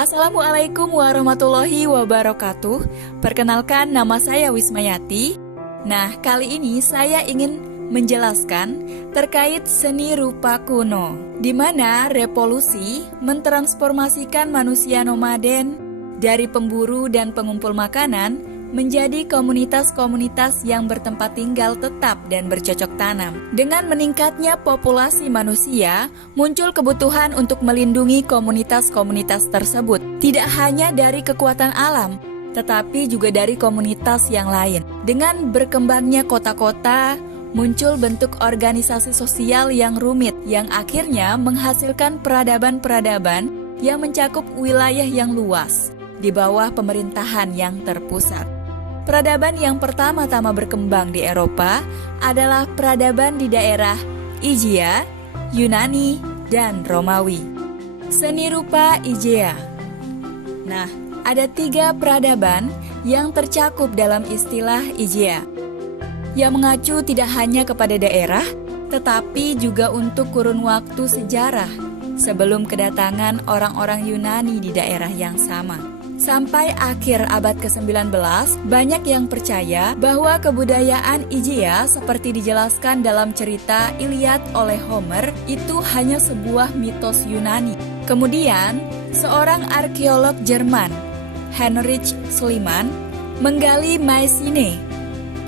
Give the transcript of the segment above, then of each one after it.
Assalamualaikum warahmatullahi wabarakatuh. Perkenalkan, nama saya Wismayati. Nah, kali ini saya ingin menjelaskan terkait seni rupa kuno, di mana revolusi mentransformasikan manusia nomaden dari pemburu dan pengumpul makanan menjadi komunitas-komunitas yang bertempat tinggal tetap dan bercocok tanam. Dengan meningkatnya populasi manusia, muncul kebutuhan untuk melindungi komunitas-komunitas tersebut, tidak hanya dari kekuatan alam, tetapi juga dari komunitas yang lain. Dengan berkembangnya kota-kota, muncul bentuk organisasi sosial yang rumit, yang akhirnya menghasilkan peradaban-peradaban yang mencakup wilayah yang luas, di bawah pemerintahan yang terpusat. Peradaban yang pertama-tama berkembang di Eropa adalah peradaban di daerah Ijia, Yunani, dan Romawi. Seni rupa Ijia. Nah, ada 3 peradaban yang tercakup dalam istilah Ijia, yang mengacu tidak hanya kepada daerah, tetapi juga untuk kurun waktu sejarah sebelum kedatangan orang-orang Yunani di daerah yang sama. Sampai akhir abad ke-19, banyak yang percaya bahwa kebudayaan Ijia seperti dijelaskan dalam cerita Iliad oleh Homer itu hanya sebuah mitos Yunani. Kemudian, seorang arkeolog Jerman, Heinrich Schliemann, menggali Mycenae.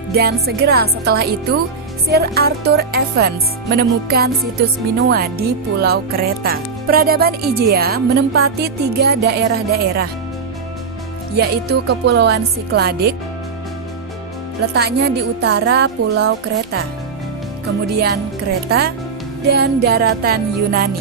Dan segera setelah itu, Sir Arthur Evans menemukan situs Minoa di Pulau Kreta. Peradaban Ijia menempati 3 daerah-daerah, yaitu Kepulauan Cycladic, letaknya di utara Pulau Kreta, kemudian Kreta, dan daratan Yunani.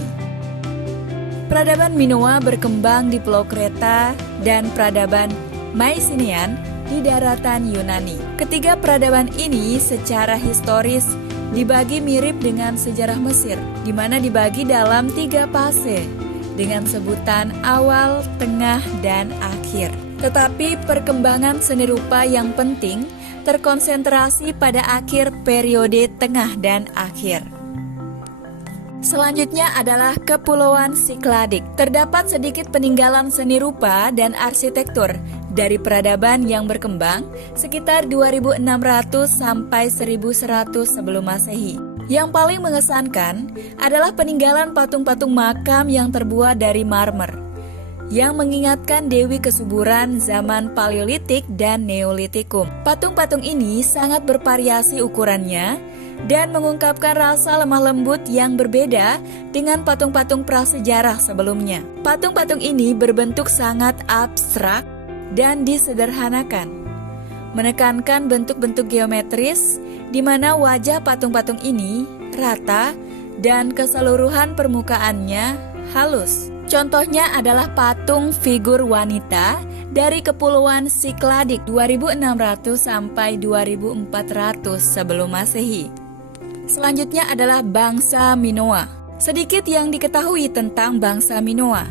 Peradaban Minoa berkembang di Pulau Kreta dan peradaban Mycenaean di daratan Yunani. Ketiga peradaban ini secara historis dibagi mirip dengan sejarah Mesir, di mana dibagi dalam 3 fase dengan sebutan awal, tengah, dan akhir. Tetapi perkembangan seni rupa yang penting terkonsentrasi pada akhir periode tengah dan akhir. Selanjutnya adalah Kepulauan Cycladic. Terdapat sedikit peninggalan seni rupa dan arsitektur dari peradaban yang berkembang sekitar 2600 sampai 1100 sebelum Masehi. Yang paling mengesankan adalah peninggalan patung-patung makam yang terbuat dari marmer, yang mengingatkan Dewi Kesuburan zaman Paleolitik dan Neolitikum. Patung-patung ini sangat bervariasi ukurannya dan mengungkapkan rasa lemah lembut yang berbeda dengan patung-patung prasejarah sebelumnya. Patung-patung ini berbentuk sangat abstrak dan disederhanakan, menekankan bentuk-bentuk geometris di mana wajah patung-patung ini rata dan keseluruhan permukaannya halus. Contohnya adalah patung figur wanita dari Kepulauan Cycladic 2600 sampai 2400 sebelum Masehi. Selanjutnya adalah bangsa Minoa. Sedikit yang diketahui tentang bangsa Minoa,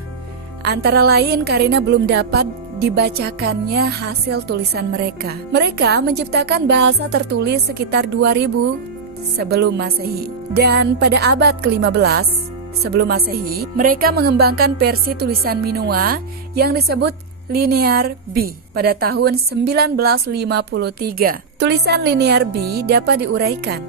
antara lain karena belum dapat dibacakannya hasil tulisan mereka. Mereka menciptakan bahasa tertulis sekitar 2000 sebelum Masehi. Dan pada abad ke-15 sebelum Masehi, mereka mengembangkan versi tulisan Minoa yang disebut Linear B pada tahun 1953. Tulisan Linear B dapat diuraikan,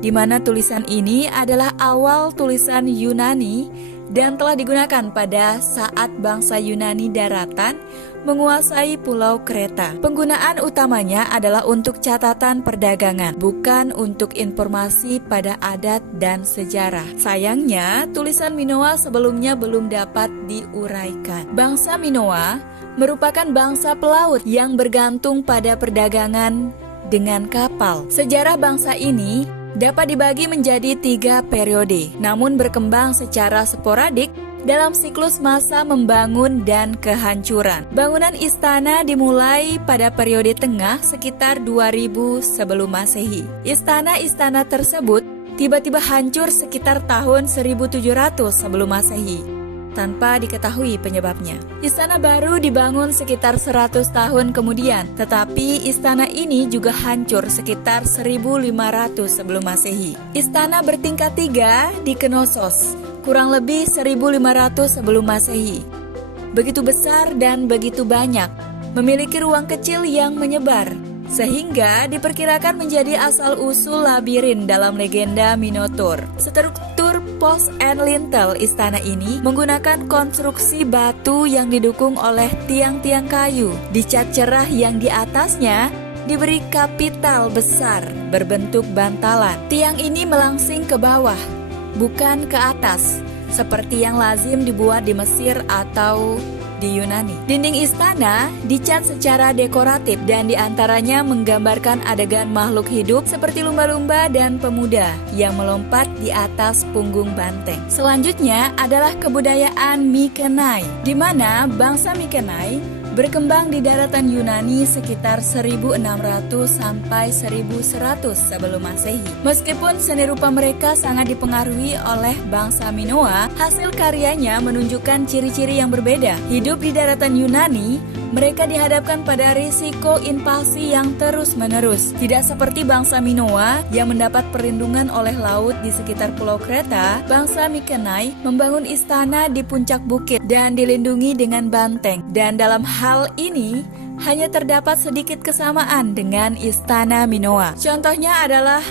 di mana tulisan ini adalah awal tulisan Yunani dan telah digunakan pada saat bangsa Yunani daratan menguasai Pulau Kreta. Penggunaan utamanya adalah untuk catatan perdagangan, bukan untuk informasi pada adat dan sejarah. Sayangnya, tulisan Minoa sebelumnya belum dapat diuraikan. Bangsa Minoa merupakan bangsa pelaut yang bergantung pada perdagangan dengan kapal. Sejarah bangsa ini dapat dibagi menjadi 3 periode, namun berkembang secara sporadik dalam siklus masa membangun dan kehancuran. Bangunan istana dimulai pada periode tengah sekitar 2000 sebelum Masehi. Istana-istana tersebut tiba-tiba hancur sekitar tahun 1700 sebelum Masehi, tanpa diketahui penyebabnya. Istana baru dibangun sekitar 100 tahun kemudian, tetapi istana ini juga hancur sekitar 1500 sebelum Masehi. Istana bertingkat 3 di Knossos, kurang lebih 1500 sebelum Masehi. begitu besar dan begitu banyak, memiliki ruang kecil yang menyebar, sehingga diperkirakan menjadi asal-usul labirin dalam legenda Minotaur. Struktur post and lintel istana ini menggunakan konstruksi batu yang didukung oleh tiang-tiang kayu, dicat cerah yang di atasnya diberi kapital besar berbentuk bantalan. Tiang ini melangsing ke bawah, bukan ke atas, seperti yang lazim dibuat di Mesir atau di Yunani. Dinding istana dicat secara dekoratif dan diantaranya menggambarkan adegan makhluk hidup seperti lumba-lumba dan pemuda yang melompat di atas punggung banteng. Selanjutnya adalah kebudayaan Mykenae, di mana bangsa Mykenae berkembang di daratan Yunani sekitar 1600 sampai 1100 sebelum Masehi. Meskipun seni rupa mereka sangat dipengaruhi oleh bangsa Minoa, hasil karyanya menunjukkan ciri-ciri yang berbeda. Hidup di daratan Yunani, mereka dihadapkan pada risiko invasi yang terus-menerus. Tidak seperti bangsa Minoa yang mendapat perlindungan oleh laut di sekitar Pulau Kreta, bangsa Mykenae membangun istana di puncak bukit dan dilindungi dengan banteng. Dan dalam hal ini, hanya terdapat sedikit kesamaan dengan istana Minoa. Contohnya adalah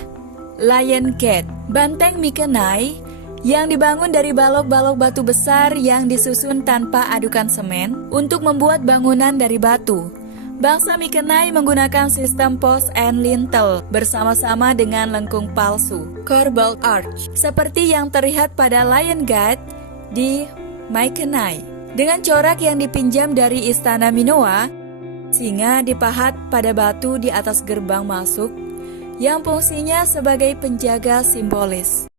Lion Gate, banteng Mykenae yang dibangun dari balok-balok batu besar yang disusun tanpa adukan semen untuk membuat bangunan dari batu. Bangsa Mykenae menggunakan sistem post and lintel bersama-sama dengan lengkung palsu, corbelled arch, seperti yang terlihat pada Lion Gate di Mykenae. Dengan corak yang dipinjam dari istana Minoa, singa dipahat pada batu di atas gerbang masuk yang fungsinya sebagai penjaga simbolis.